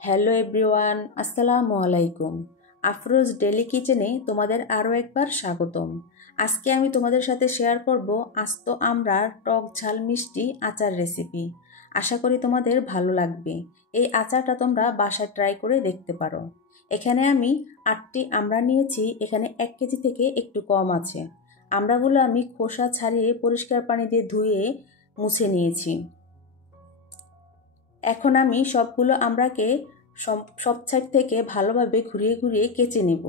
Hello everyone, আসসালামু আলাইকুম। Afroz daily কিচেনে তোমাদের আরও একবার স্বাগতম। আজকে আমি তোমাদের সাথে শেয়ার করব আস্ত আমড়ার টক ঝাল মিষ্টি আচার রেসিপি। আশা করি তোমাদের ভালো লাগবে। এই আচারটা তোমরা বাসায় ট্রাই করে দেখতে পারো। এখানে আমি 8টি আমড়া নিয়েছি। এখানে 1 কেজি থেকে একটু কম আছে। আমড়াগুলো আমি খোসা ছাড়িয়ে পরিষ্কার পানি দিয়ে ধুয়ে মুছে নিয়েছি। এখন আমি সবগুলো আমড়াকে সব সাইড থেকে ভালোভাবে ঘুরিয়ে ঘুরিয়ে কেচে নেব।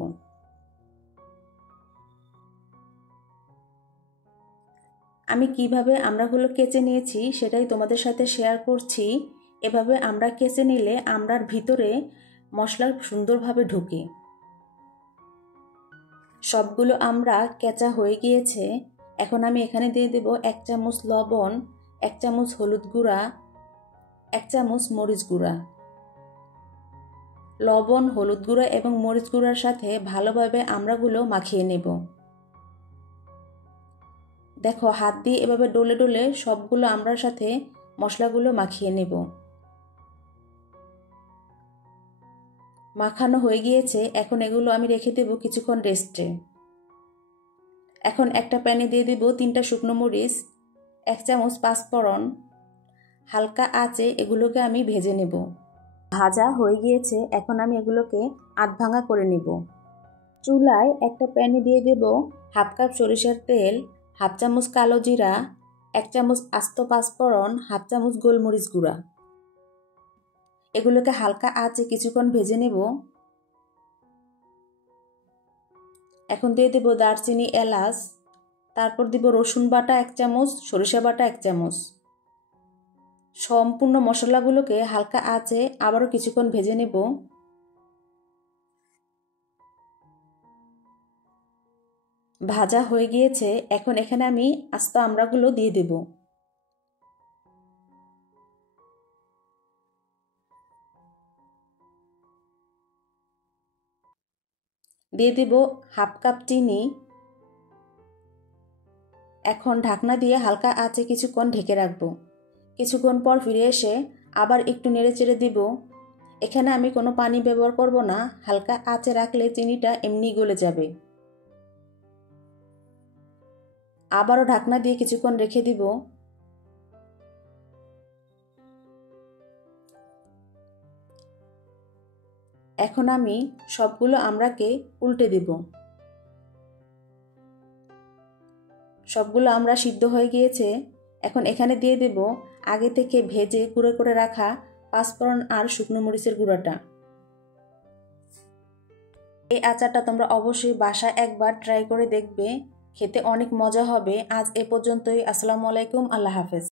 আমি কিভাবে আমড়াগুলো কেচে নিয়েছি সেটাই তোমাদের সাথে শেয়ার করছি। এভাবে আমড়া কেচে নিলে আমড়ার ভিতরে মশলা সুন্দরভাবে ঢুকে। সবগুলো আমড়া কেচা হয়ে গিয়েছে। এখন আমি এখানে দিয়ে দেব 1 চামচ লবণ, 1 চামচ হলুদ গুঁড়া, 1 চামচ মরিচ গুঁড়া। লবণ, হলুদ গুঁড়া এবং মরিচ গুঁড়ার সাথে ভালোভাবে আমড়াগুলো মাখিয়ে নেব। দেখো, হাত দিয়ে এভাবে ডলে ডলে সবগুলো আমড়ার সাথে মশলাগুলো মাখিয়ে নেব। মাখানো হয়ে গিয়েছে। এখন এগুলো আমি রেখে দেব কিছুক্ষণ রেস্টে। এখন একটা প্যানে দিয়ে দেব 3টা শুকনো মরিচ, 1 চামচ পাঁচফোড়ন। হালকা আঁচে এগুলোকে আমি ভেজে নেব। ভাজা হয়ে গিয়েছে। এখন আমি এগুলোকে আধ ভাঙা করে নেব। চুলায় একটা প্যানে দিয়ে দেব 1/2 কাপ সরিষার তেল, 1/2 চামচ কালো জিরা, 1 চামচ আস্ত পাঁচফোড়ন, 1/2 চামচ গোলমরিচ গুঁড়া। এগুলোকে হালকা আঁচে কিছুক্ষণ ভেজে নেব। এখন দিয়ে দেব দারচিনি, এলাচ, তারপর দিব রসুন বাটা 1 চামচ, সরিষা বাটা 1 চামচ। সম্পূর্ণ মশলাগুলোকে হালকা আঁচে আবারও কিছুক্ষণ ভেজে নেব। ভাজা হয়ে গিয়েছে। এখন এখানে আমি আস্ত আমড়াগুলো দিয়ে দেব। দিয়ে দেব 1/2 কাপ চিনি। এখন ঢাকনা দিয়ে হালকা আঁচে কিছুক্ষণ ঢেকে রাখবো। কিছুক্ষণ পর ফিরে এসে আবার একটু নেড়ে চেড়ে দিব। এখানে আমি কোনো পানি ব্যবহার করব না। হালকা আঁচে রাখলে চিনিটা এমনি গলে যাবে। আবারও ঢাকনা দিয়ে কিছুক্ষণ রেখে দিব। এখন আমি সবগুলো আমড়াকে উল্টে দেব। সবগুলো আমড়া সিদ্ধ হয়ে গিয়েছে। এখন এখানে দিয়ে দেব আগে থেকে ভেজে গুঁড়ো করে রাখা পাঁচফোড়ন আর শুকনো মরিচের গুঁড়াটা। এই আচারটা তোমরা অবশ্যই বাসায় একবার ট্রাই করে দেখবে। খেতে অনেক মজা হবে। আজ এ পর্যন্তই। আসসালামু আলাইকুম, আল্লাহ হাফেজ।